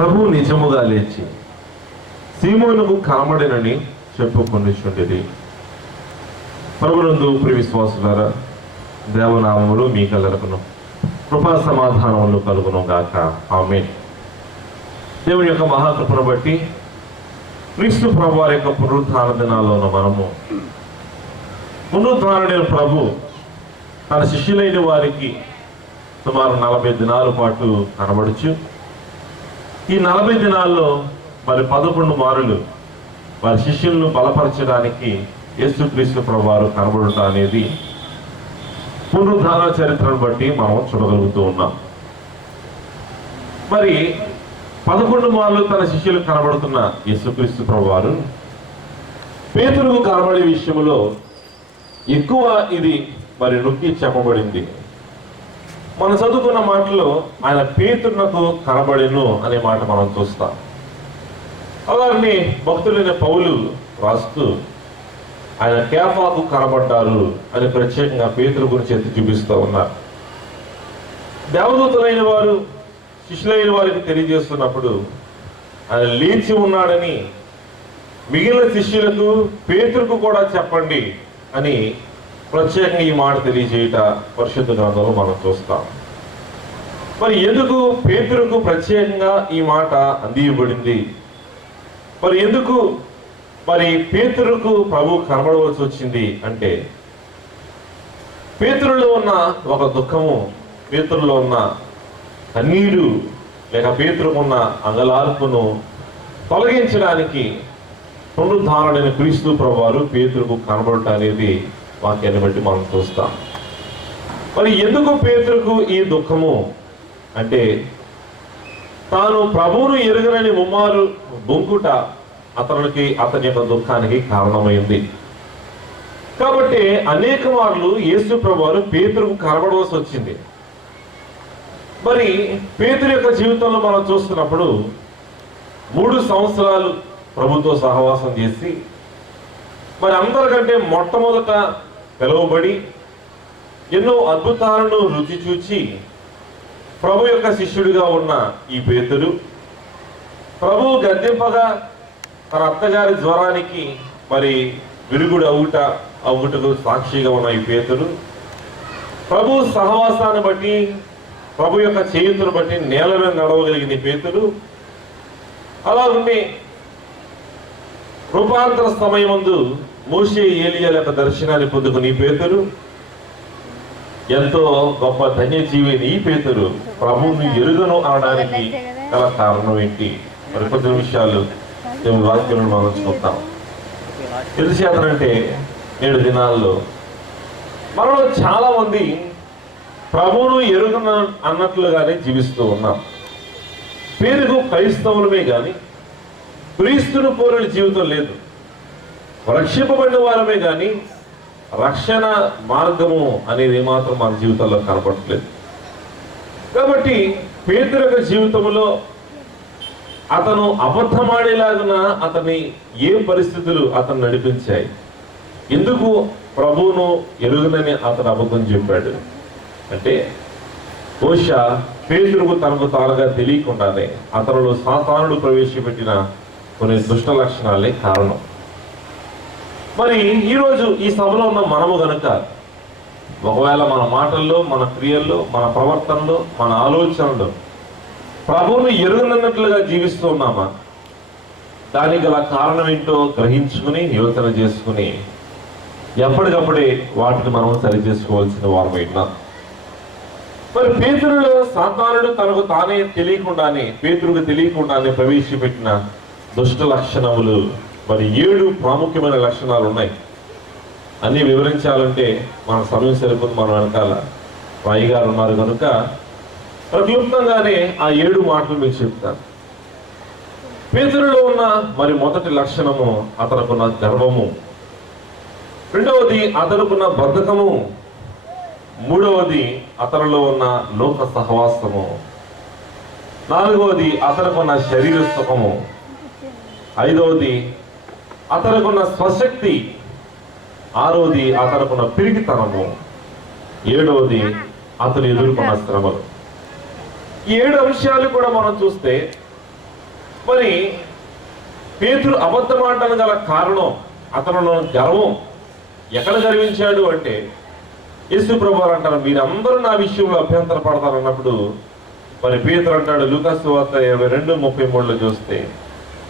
ప్రభు నిజముగా లేచి సీమోనుకు కనబడినని చెప్పుకొనిచుండెడి. ప్రభునందు ప్రియ విశ్వాసులారా, దేవనామములు మీ కలగను, కృపా సమాధానములు కలుగును గాక. ఆమేన్. దేవుని యొక్క మహాకృపను బట్టి క్రీస్తు ప్రభు వారి యొక్క పునరుద్ధాన దినాల్లో ఉన్న మనము, పునరుద్ధారుడైన ప్రభు తన శిష్యులైన వారికి సుమారు 40 దినాల పాటు కనబడుచు, ఈ 40 దినాల్లో మరి 11 మారులు వారి శిష్యులను బలపరచడానికి యేసుక్రీస్తు ప్రభు వారు కనబడుట అనేది పునరుద్ధాన చరిత్రను బట్టి మనం చూడగలుగుతూ ఉన్నాం. మరి 11 మార్లు తన శిష్యులకు కనబడుతున్న యేసుక్రీస్తు ప్రభు వారు పేతురుకు కనబడే విషయంలో ఎక్కువ ఇది మరి నొక్కి చెప్పబడింది. మనం చదువుకున్న మాటలో ఆయన పేతురునకు కనబడెను అనే మాట మనం చూస్తాం. అలాగే భక్తులైన పౌలు రాస్తూ ఆయన కేఫాకు కనబడ్డారు అని ప్రత్యేకంగా పేతురు గురించి ఎత్తి చూపిస్తూ ఉన్నారు. దేవదూతలైన వారు శిష్యులైన వారికి తెలియజేస్తున్నప్పుడు ఆయన లేచి ఉన్నాడని మిగిలిన శిష్యులకు పేతురుకు కూడా చెప్పండి అని ప్రత్యేకంగా ఈ మాట తెలియజేయట పరిశుద్ధ గ్రంథంలో మనం చూస్తాం. మరి ఎందుకు పేతురుకు ప్రత్యేకంగా ఈ మాట అందియబడింది? మరి ఎందుకు మరి పేతురుకు ప్రభు కనబడవలసి వచ్చింది అంటే, పేతురులో ఉన్న ఒక దుఃఖము, పేతురులో ఉన్న కన్నీరు, లేక పేతురుకు ఉన్న అంగలార్పును తొలగించడానికి పునరుద్ధారుడైన క్రీస్తు ప్రభు వారు పేతురుకు కనబడటం అనేది వాక్యాన్ని బట్టి మనం చూస్తాం. మరి ఎందుకు పేతురుకు ఈ దుఃఖము అంటే, తాను ప్రభువును ఎరుగనని ముమ్మారు బొంకుట అతని యొక్క దుఃఖానికి కారణమైంది. కాబట్టి అనేక మార్లు యేసు ప్రభు వారు పేతురుకు కనబడవలసి వచ్చింది. మరి పేతురు యొక్క జీవితంలో మనం చూస్తున్నప్పుడు 3 సంవత్సరాలు ప్రభుతో సహవాసం చేసి, మరి అందరికంటే మొట్టమొదట పిలువబడి ఎన్నో అద్భుతాలను రుచి చూచి ప్రభు యొక్క శిష్యుడిగా ఉన్న ఈ పేతురు, ప్రభువు గద్దెంపగా తన అత్తగారి జ్వరానికి మరి విరుగుడు అవుటకు సాక్షిగా ఉన్న ఈ పేతురు, ప్రభు సహవాసాన్ని బట్టి, ప్రభు యొక్క చేతులను బట్టి నేల మీద నడవగలిగిన పేతురు, అలా ఉండి రూపాంతర సమయమందు మోషే ఏలియాల యొక్క దర్శనాన్ని పొందుకుని పేతురు, ఎంతో గొప్ప ధన్యజీవి ఈ పేతురు ప్రభువుని ఎరుగను అనడానికి గల కారణం ఏంటి? మరి కొన్ని విషయాలు వాక్యం మనం చూద్దాం. ఎందుచేతనంటే నేడు దినాల్లో మనలో చాలా మంది ప్రభువును ఎరుగను అన్నట్లుగానే జీవిస్తూ ఉన్నాం. పేరుకు క్రైస్తవులమే కానీ క్రీస్తును పోలిన జీవితం లేదు. రక్షింపబడిన వారమే కానీ రక్షణ మార్గము అనేది ఏమాత్రం మన జీవితంలో కనపడట్లేదు. కాబట్టి పేతురు యొక్క జీవితంలో అతను అబద్ధమాడేలాగున అతని ఏ పరిస్థితులు అతను నడిపించాయి? ఎందుకు ప్రభువును ఎరుగనని అతను అబద్ధం చెప్పాడు అంటే, బహుశా పేతురుకు తనకు తానుగా తెలియకుండానే అతనిలో సాతానుడు ప్రవేశపెట్టిన కొన్ని దుష్ట లక్షణాలే కారణం. మరి ఈరోజు ఈ సభలో ఉన్న మనము గనుక ఒకవేళ మన మాటల్లో, మన క్రియల్లో, మన ప్రవర్తనలో, మన ఆలోచనలో ప్రభువును ఎరుగనన్నట్లుగా జీవిస్తూ ఉన్నామా? దానికి గల కారణం ఏంటో గ్రహించుకుని యోచన చేసుకుని ఎప్పటికప్పుడే వాటిని మనం సరి చేసుకోవాల్సిన వారమైనా. మరి పేతురులో సాతానుడు తనకు తానే తెలియకుండానే, పేతురుకు తెలియకుండానే ప్రవేశపెట్టిన దుష్ట లక్షణములు మరి 7 ప్రాముఖ్యమైన లక్షణాలు ఉన్నాయి. అన్ని వివరించాలంటే మన సమయం సరిపోతుంది. మన వెనకాల రాయి గారు ఉన్నారు కనుక క్లుప్తంగానే ఆ 7 మాటలు మీకు చెప్తాను. పేతురులో ఉన్న మరి మొదటి లక్షణము అతనుకున్న గర్వము, రెండవది అతనుకున్న బద్ధకము, మూడవది అతనిలో ఉన్న లోక సహవాసము, నాలుగవది అతనుకున్న శరీర సుఖము, ఐదవది అతనుకున్న స్వశక్తి, ఆరవది అతనుకున్న పిరికితనము, ఏడవది అతను ఎదుర్కొన్న శ్రమలు. ఈ 7 అంశాలు కూడా మనం చూస్తే మరి పేతురు అబద్ధం ఆడడానికి గల కారణం అతనిలో గర్వం. ఎక్కడ గర్వించాడు అంటే, యేసు ప్రభువారు అంటారు, మీరందరూ నా విషయంలో అభ్యంతర పడతారన్నప్పుడు మరి పేతురు అంటాడు, లూకాసు సువార్త 22:33 చూస్తే,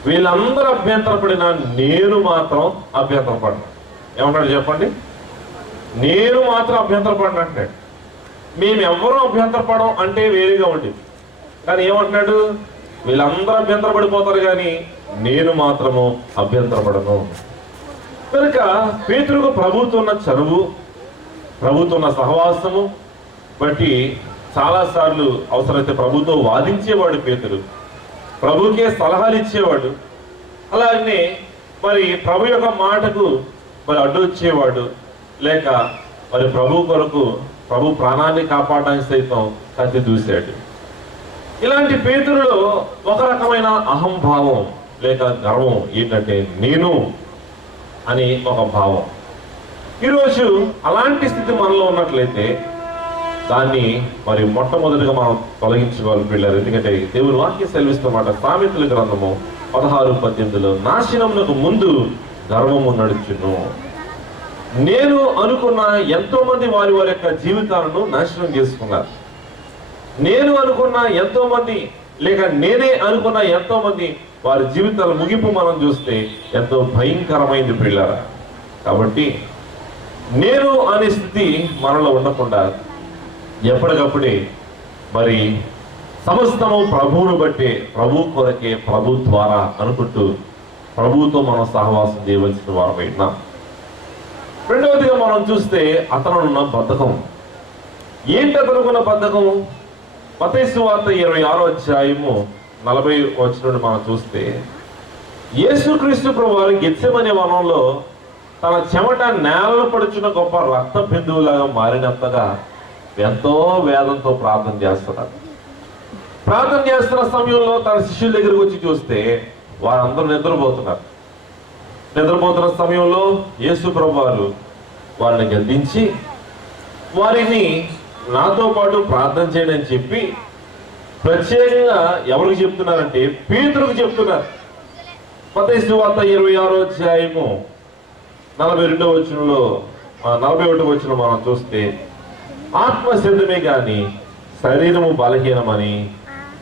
వీళ్ళందరూ అభ్యంతర పడినా నేను మాత్రం అభ్యంతర పడ్డా. ఏమంటాడు చెప్పండి? నేను మాత్రం అభ్యంతర పడిన అంటాడు. మేము ఎవరూ అభ్యంతర పడం అంటే వేరేగా ఉండేది, కానీ ఏమంటున్నాడు, వీళ్ళందరూ అభ్యంతర పడిపోతారు కానీ నేను మాత్రము అభ్యంతర పడను. కనుక పేతురుకు ప్రభువుతో ఉన్న చనువు, ప్రభువుతో ఉన్న సహవాసము బట్టి చాలాసార్లు అవసరమైతే ప్రభుతో వాదించేవాడు పేతురు, ప్రభుకే సలహాలు ఇచ్చేవాడు. అలాగే మరి ప్రభు యొక్క మాటకు మరి అడ్డు వచ్చేవాడు, లేక మరి ప్రభు కొరకు ప్రభు ప్రాణాన్ని కాపాడడానికి సైతం కత్తి దూశాడు. ఇలాంటి పేతురులో ఒక రకమైన అహంభావం లేక గర్వం ఏంటంటే నేను అని ఒక భావం. ఈరోజు అలాంటి స్థితి మనలో ఉన్నట్లయితే దాన్ని మరి మొట్టమొదటిగా మనం తొలగించుకోవాలి పిల్లలు. ఎందుకంటే దేవుని వాక్యం సెలవిస్తున్నమాట, సామెతల గ్రంథము 16:18 నాశనమునకు ముందు గర్వము నడుచును. నేను అనుకున్న ఎంతో మంది వారి వారి యొక్క జీవితాలను నాశనం చేసుకున్నారు. నేను అనుకున్న ఎంతో మంది, లేక నేనే అనుకున్న ఎంతో మంది వారి జీవితాల ముగింపు మనం చూస్తే ఎంతో భయంకరమైంది పిల్లరా. కాబట్టి నేను అనే స్థితి మనలో ఉండకుండా ఎప్పటికప్పుడే మరి సమస్తము ప్రభువును బట్టి, ప్రభు కొరకే, ప్రభు ద్వారా అనుకుంటూ ప్రభువుతో మనం సహవాసం చేయవలసిన వారమై ఉన్నాం. రెండవదిగా మనం చూస్తే అతనున్న బద్ధకం. ఏంటి అతనుకున్న బద్ధకం? మత్తయి సువార్త 26:40 మనం చూస్తే, యేసుక్రీస్తు ప్రభువారు గెత్సెమనే వనంలో తన చెమట నేలను పడుచున్న గొప్ప రక్త బిందువులాగా మారినంతగా ఎంతో వేదంతో ప్రార్థన చేస్తున్నారు. ప్రార్థన చేస్తున్న సమయంలో తన శిష్యుల దగ్గరికి వచ్చి చూస్తే వారందరూ నిద్రపోతున్నారు. నిద్రపోతున్న సమయంలో యేసు ప్రభువారు వారిని గద్దించి వారిని నాతో పాటు ప్రార్థన చేయండి అని చెప్పి ప్రత్యేకంగా ఎవరికి చెప్తున్నారంటే పేతురుకు చెప్తున్నారు. మత్తయి సువార్త 26:42 మనం చూస్తే, ఆత్మ సిద్ధమే కానీ శరీరము బలహీనమని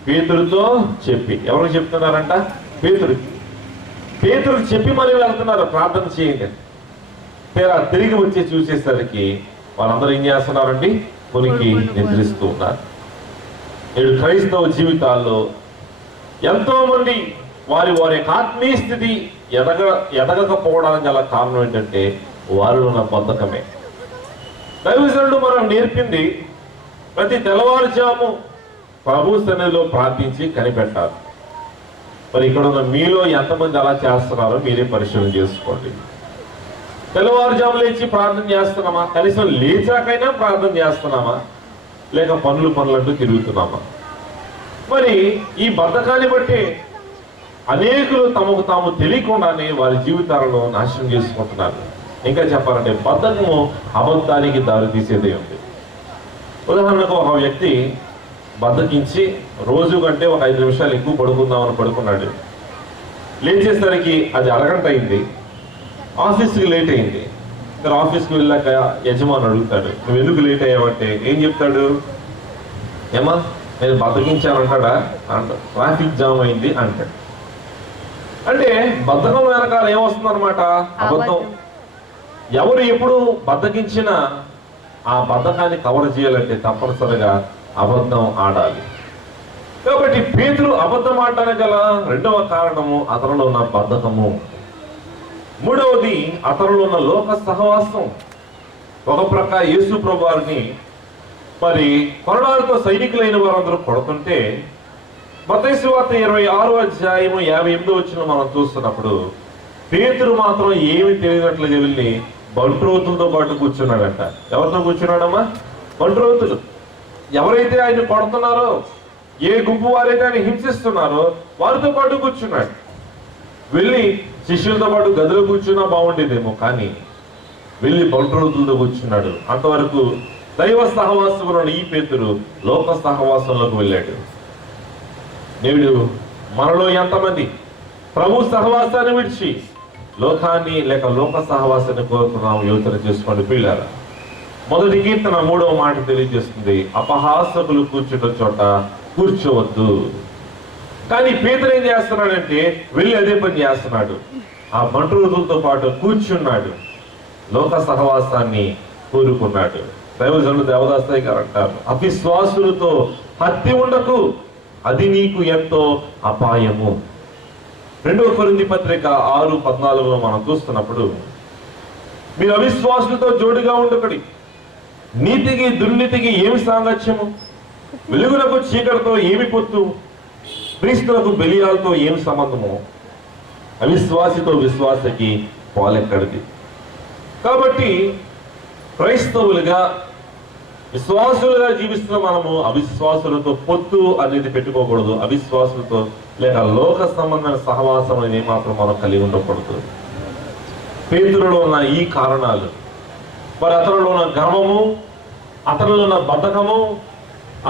పేతురుతో చెప్పి, ఎవరికి చెప్తున్నారంట? పేతురుకి చెప్పి మరి వెళ్తున్నారు ప్రార్థన చేయండి. తిరిగి వచ్చి చూసేసరికి వాళ్ళందరూ ఏం చేస్తున్నారండి? కొనికి నిద్రిస్తూ ఉన్నారు. నేడు క్రైస్తవ జీవితాల్లో ఎంతో మంది వారి యొక్క ఆత్మీయ స్థితి ఎదగకపోవడానికి గల కారణం ఏంటంటే వారిలో ఉన్న బద్ధకమే. దైవజనుడు మనం నేర్పింది ప్రతి తెల్లవారుజాము ప్రభు సన్నిధిలో ప్రార్థించి కనిపెట్టాలి. మరి ఇక్కడ ఉన్న మీలో ఎంతమంది అలా చేస్తున్నారో మీరే పరిశీలన చేసుకోండి. తెల్లవారుజాము లేచి ప్రార్థన చేస్తున్నామా? కనీసం లేచాకైనా ప్రార్థన చేస్తున్నామా? లేక పనులంటూ తిరుగుతున్నామా? మరి ఈ బద్ధకాన్ని బట్టి అనేకులు తమకు తాము తెలియకుండానే వారి జీవితాలను నాశనం చేసుకుంటున్నారు. ఇంకా చెప్పాలంటే బద్ధకము అబద్ధానికి దారి తీసేదే ఉంది. ఉదాహరణకు ఒక వ్యక్తి బద్ధకించి రోజు కంటే ఒక 5 నిమిషాలు ఎక్కువ పడుకుందామని పడుకున్నాడు. లేచేసరికి అది అరగంట అయింది. ఆఫీస్కి లేట్ అయింది. ఇక్కడ ఆఫీస్కి వెళ్ళాక యజమాని అడుగుతాడు, నువ్వు ఎందుకు లేట్ అయ్యావంటే ఏం చెప్తాడు? ఏమా నేను బద్దకించానంటాడా? అంట. ట్రాఫిక్ జామ్ అయింది అంటాడు. అంటే బద్ధకం వెనకాల ఏమొస్తుందన్నమాట? అబద్ధం. ఎవరు ఎప్పుడు బద్దకించినా ఆ బద్ధకాన్ని కవర్ చేయాలంటే తప్పనిసరిగా అబద్ధం ఆడాలి. కాబట్టి పేతురు అబద్ధం ఆడడానికి గల రెండవ కారణము అతనిలో ఉన్న బద్ధకము. మూడవది అతనిలో ఉన్న లోక సహవాసం. ఒక ప్రక్క యేసు ప్రభువారిని మరి కొరడాలతో సైనికులైన వారందరూ కొడుతుంటే మత్తయి సువార్త 26:58 మనం చూస్తున్నప్పుడు పేతురు మాత్రం ఏమి తెలియనట్లుగా వెళ్ళి బంట్రోతులతో పాటు కూర్చున్నాడంట. ఎవరితో కూర్చున్నాడమ్మా? బంట్రోతులు. ఎవరైతే ఆయన కొడుతున్నారో, ఏ గుంపు వారైతే ఆయన హింసిస్తున్నారో వారితో పాటు కూర్చున్నాడు. వెళ్ళి శిష్యులతో పాటు గదిలో కూర్చున్నా బాగుండేదేమో, కానీ వెళ్ళి బంట్రోతులతో కూర్చున్నాడు. అంతవరకు దైవ సహవాసంలో ఈ పేతురు లోక సహవాసంలోకి వెళ్ళాడు. నేడు మనలో ఎంతమంది ప్రభు సహవాసాన్ని విడిచి లోకాన్ని లేక లోక సహవాసాన్ని కోరుకున్నాము? యోచన చేసుకోండి పిల్లలు. మొదటి కీర్తన 3వ మాట తెలియజేస్తుంది, అపహాసకులు కూర్చున్న చోట కూర్చోవద్దు. కానీ పేతురు ఏం చేస్తున్నాడంటే వెళ్ళి అదే పని చేస్తున్నాడు. ఆ బంట్రోతులతో పాటు కూర్చున్నాడు, లోక సహవాసాన్ని కోరుకున్నాడు. దైవజనులు దేవదాసయ్య గారు అంటారు, అవిశ్వాసులతో హత్య ఉండకు, అది నీకు ఎంతో అపాయము. 2వ కొరింథీ పత్రిక 6:14 మనం చూస్తున్నప్పుడు, మీరు అవిశ్వాసులతో జోడుగా ఉండకడి, నీతికి దుర్నీతికి ఏమి సాంగత్యము, వెలుగునకు చీకటితో ఏమి పొత్తు, క్రీస్తులకు బెలియాలతో ఏమి సంబంధము, అవిశ్వాసితో విశ్వాసకి పాలెక్కడిది. కాబట్టి క్రైస్తవులుగా విశ్వాసులుగా జీవిస్తున్న మనము అవిశ్వాసులతో పొత్తు అనేది పెట్టుకోకూడదు. అవిశ్వాసులతో లేక లోక సంబంధమైన సహవాసం అనేది మాత్రం మనం కలిగి ఉండకూడదు. పేతురులో ఉన్న ఈ కారణాలు, మరి అతనిలో ఉన్న గర్వము, అతనిలో ఉన్న బద్ధకము,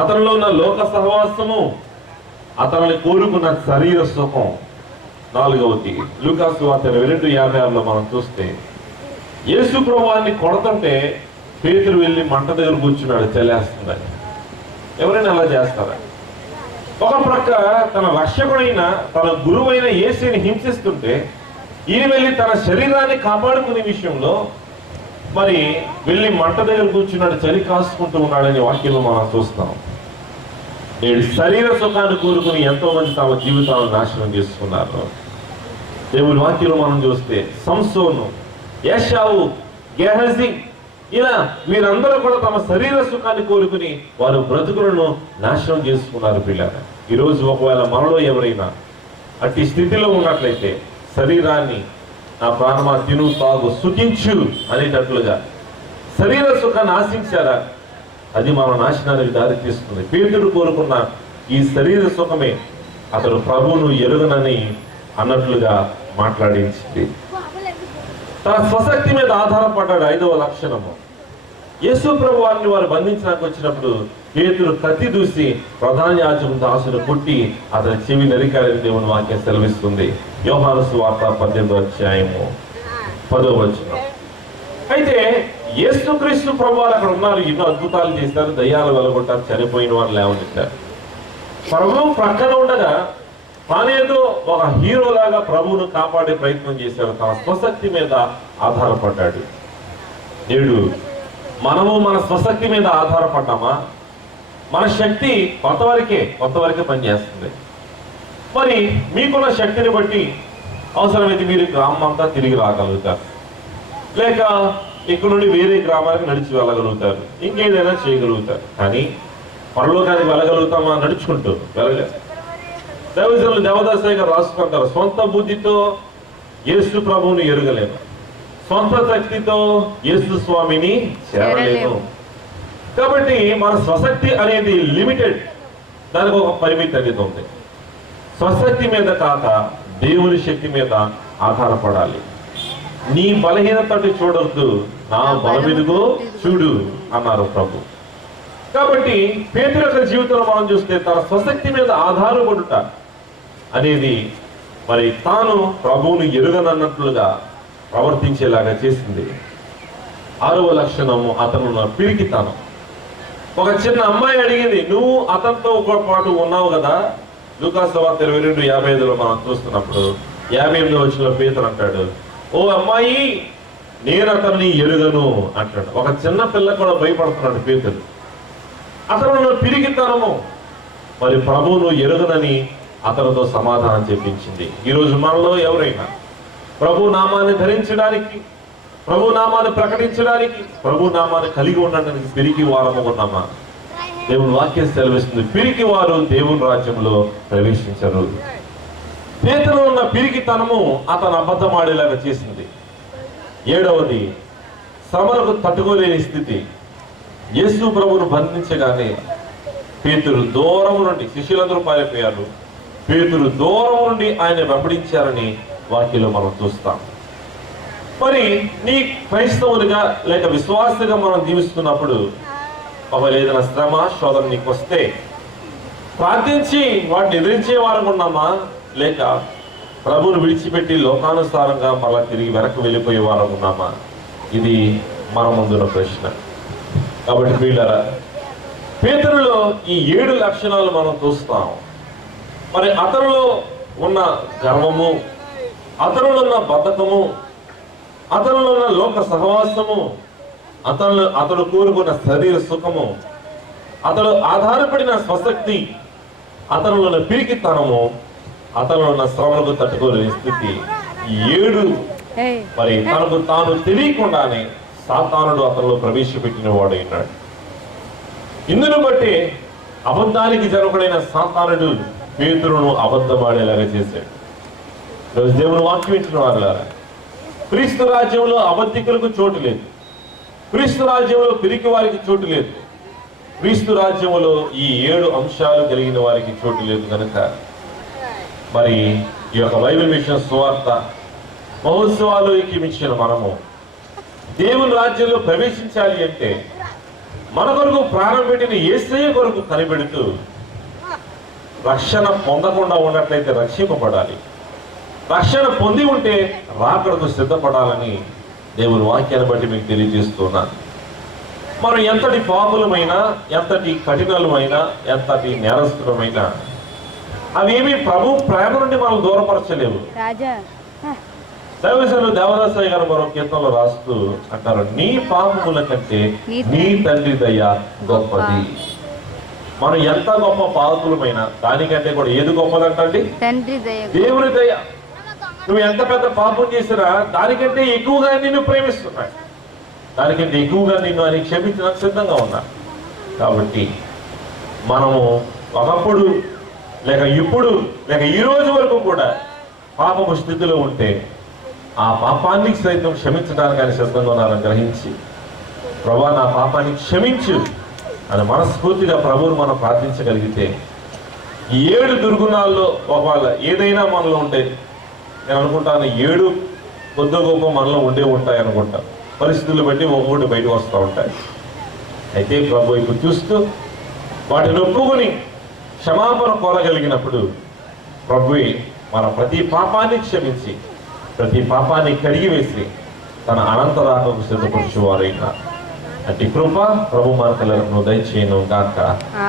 అతనిలో ఉన్న లోక సహవాసము, అతనిని కోరుకున్న శరీర సుఖం. 4వది లూకాసు వార్త 22:56 మనం చూస్తే, యేసు ప్రభువాన్ని కొడుతుంటే పేతురు వెళ్ళి మంట దగ్గర కూర్చున్నాడు, చలేస్తుందని. ఎవరైనా అలా చేస్తారా? ఒక ప్రక్క తన రక్షకుడైన తన గురువైన యేసుని హింసిస్తుంటే ఈయన వెళ్ళి తన శరీరాన్ని కాపాడుకునే విషయంలో మరి వెళ్ళి మంట దగ్గర కూర్చున్నాడు, చలి కాసుకుంటూ ఉన్నాడని వాక్యంలో మనం చూస్తాం. నేడు శరీర సుఖాన్ని కోరుకుని ఎంతో మంది తమ జీవితాలను నాశనం చేసుకున్నారు. దేవుని వాక్యంలో మనం చూస్తే సంసోను, ఏశావు, గెహజీ, ఇలా వీరందరూ కూడా తమ శరీర సుఖాన్ని కోరుకుని వారు బ్రతుకులను నాశనం చేసుకున్నారు. పిల్లలు, ఈరోజు ఒకవేళ మనలో ఎవరైనా అట్టి స్థితిలో ఉన్నట్లయితే శరీరాన్ని నా ప్రాణమా తిను తాగు సుఖించు అనేటట్లుగా శరీర సుఖాన్ని ఆశించారా, అది మన నాశనానికి దారి తీస్తుంది. పేతురు కోరుకున్న ఈ శరీర సుఖమే అతడు ప్రభువును ఎరుగనని అన్నట్లుగా మాట్లాడించింది. తన స్వశక్తి మీద ఆధారపడ్డాడు. 5వ లక్షణము, యేసు ప్రభు వారిని వారు బంధించడానికి వచ్చినప్పుడు పేతురు కత్తి దూసి ప్రధాన యాజకుని దాసును కొట్టి అతని చెవి నరికాడని దేవుని వాక్యం సెలవిస్తుంది. యోహాను సువార్త 18:10. అయితే యేసుక్రీస్తు ప్రభు వారు అక్కడ ఉన్నారు, ఎన్నో అద్భుతాలు చేశారు, దయ్యాలు వెలగొట్టారు, చనిపోయిన వారు లేవనెత్తారు. ప్రభు ప్రక్కన ఉండగా తానేదో ఒక హీరోలాగా ప్రభువును కాపాడే ప్రయత్నం చేశాడు. తన స్వశక్తి మీద ఆధారపడ్డాడు. నేడు మనము మన స్వశక్తి మీద ఆధారపడ్డామా? మన శక్తి కొంతవరకే పనిచేస్తుంది. మరి మీకున్న శక్తిని బట్టి అవసరమైతే మీరు గ్రామం అంతా తిరిగి రాగలుగుతారు, లేక ఇక్కడ నుండి వేరే గ్రామానికి నడిచి వెళ్ళగలుగుతారు, ఇంకేదైనా చేయగలుగుతారు. కానీ పరలోకానికి వెళ్ళగలుగుతామా? నడుచుకుంటూ వెళ్ళలేదు. దైవజనులు దేవదాసయ్య గారు రాసుకుంటారు, సొంత బుద్ధితో యేసు ప్రభువుని ఎరుగలేము, సొంత శక్తితో యేసు స్వామిని చేరలేము. కాబట్టి మన స్వశక్తి అనేది లిమిటెడ్, దానికి ఒక పరిమితి అనేది ఉంది. స్వశక్తి మీద కాక దేవుని శక్తి మీద ఆధారపడాలి. నీ బలహీనతని చూడొద్దు, నా బలమిదిగో చూడు అన్నారు ప్రభు. కాబట్టి పేతురు యొక్క జీవితంలో మనం చూస్తే తన స్వశక్తి మీద ఆధారపడుట అనేది మరి తాను ప్రభువును ఎరుగనన్నట్లుగా ప్రవర్తించేలాగా చేసింది. 6వ లక్షణము, అతను పిరికితనం. ఒక చిన్న అమ్మాయి అడిగింది, నువ్వు అతనితో పాటు ఉన్నావు కదా. లూకాసు వార్త 22:55 మనం చూస్తున్నప్పుడు 58వ వచనంలో పేతురు అంటాడు, ఓ అమ్మాయి, నేను అతన్ని ఎరుగను అంటాడు. ఒక చిన్న పిల్ల కూడా భయపడుతున్నాడు పేతురు. అతను పిరికితనము మరి ప్రభువును ఎరుగనని అతనితో సమాధానం చెప్పించింది. ఈరోజు మనలో ఎవరైనా ప్రభు నామాన్ని ధరించడానికి, ప్రభు నామాన్ని ప్రకటించడానికి, ప్రభు నామాన్ని కలిగి ఉండడానికి పిరికి వారము ఉన్నామా? దేవుని వాక్యం సెలవిస్తుంది, పిరికి వారు దేవుని రాజ్యంలో ప్రవేశించరు. పేతురులో ఉన్న పిరికితనము అతను అబద్ధమాడేలాగా చేసింది. 7వది, శ్రమలకు తట్టుకోలేని స్థితి. యేసు ప్రభువును బంధించగానే పేతురు దూరం నుండి, శిష్యులందరూ పారిపోయారు, పేతురు దూరం నుండి ఆయన వెంబడించారని వాక్యంలో మనం చూస్తాం. మరి నీ క్రైస్తవునిగా లేక విశ్వాసగా మనం జీవిస్తున్నప్పుడు ఒకవేళ ఏదైనా శ్రమ శోధన నీకు వస్తే ప్రార్థించి వాటిని ఎదిరించే వారంగా ఉన్నామా, లేక ప్రభువును విడిచిపెట్టి లోకానుసారంగా మళ్ళా తిరిగి వెనక్కి వెళ్ళిపోయే వారంగా ఉన్నామా? ఇది మన ముందున్న ప్రశ్న. కాబట్టి వీళ్ళరా, పేతురులో ఈ 7 లక్షణాలు మనం చూస్తాం. మరి అతనిలో ఉన్న గర్వము, అతనిలో ఉన్న బద్ధకము, అతనిలో ఉన్న లోక సహవాసము, అతడు కోరుకున్న శరీర సుఖము, అతడు ఆధారపడిన స్వశక్తి, అతనిలో ఉన్న పిరికితనము, అతనిలో ఉన్న శ్రమలకు తట్టుకోలేని స్థితి, ఈ 7 మరి తనకు తాను తెలియకుండానే సాతానుడు అతనిలో ప్రవేశపెట్టిన వాడైనాడు. ఇందును బట్టి అబద్ధానికి జనకుడైన సాతానుడు పేతురును అబద్ధమాడేలాగా చేశాడు. ఈరోజు దేవుని వాక్యం ఇచ్చిన వారులారా, క్రీస్తు రాజ్యంలో అబద్ధికులకు చోటు లేదు, క్రీస్తు రాజ్యంలో పిరికి వారికి చోటు లేదు, క్రీస్తు రాజ్యంలో ఈ 7 అంశాలు కలిగిన వారికి చోటు లేదు. కనుక మరి ఈ యొక్క బైబిల్ మిషన్ సువార్త మహోత్సవాలకి మించిన మనము దేవుని రాజ్యంలో ప్రవేశించాలి అంటే మన కొరకు ప్రాణం పెట్టిన యేసయ్య కొరకు కనిపెడుతూ రక్షణ పొందకుండా ఉన్నట్లయితే రక్షింపబడాలి, రక్షణ పొంది ఉంటే రాకడకు సిద్ధపడాలని దేవుని వాక్యాన్ని బట్టి మీకు తెలియజేస్తున్నాను. మనం ఎంతటి పాపులమైనా, ఎంతటి కఠినలమైనా, ఎంతటి నేరస్తులమైనా అవేమి ప్రభు ప్రేమ నుండి మనం దూరపరచలేవు. దైవజనులు దేవదాసయ్య గారు మరో కీర్తనలో రాస్తూ అంటారు, నీ పాపముల కంటే నీ తండ్రి దయ గొప్పది. మనం ఎంత గొప్ప పాపములమైనా దానికంటే కూడా ఏది గొప్పదంటండి? దేవుని దయ. నువ్వు ఎంత పెద్ద పాపం చేసినా దానికంటే ఎక్కువగా నిన్ను ప్రేమిస్తున్నాడు, దానికంటే ఎక్కువగా నిన్ను ఆయన క్షమించడానికి సిద్ధంగా ఉన్నాడు. కాబట్టి మనము ఒకప్పుడు లేక ఇప్పుడు లేక ఈ రోజు వరకు కూడా పాపపు స్థితిలో ఉంటే ఆ పాపాన్ని సైతం క్షమించడానికి ఆయన సిద్ధంగా ఉన్నారని గ్రహించి, ప్రభా నా పాపాన్ని క్షమించు అని మనస్ఫూర్తిగా ప్రభువును మనం ప్రార్థించగలిగితే ఈ 7 దుర్గుణాల్లో ఒకవేళ ఏదైనా మనలో ఉంటే, నేను అనుకుంటాను 7 కొద్ది గొప్ప మనలో ఉండే ఉంటాయి అనుకుంటాను. పరిస్థితులు బట్టి ఒక్కొక్కటి బయటకు వస్తూ ఉంటాయి. అయితే ప్రభు ఇప్పుడు చూస్తూ వాటిని ఒప్పుకొని క్షమాపణ కోరగలిగినప్పుడు ప్రభువే మన ప్రతి పాపాన్ని క్షమించి ప్రతి పాపాన్ని కడిగివేసి తన అనంత రాకకు సిద్ధపరచువారైనా అట్టి కృప ప్రభు మనకు దయచేయను గాక.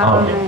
ఆమేన్.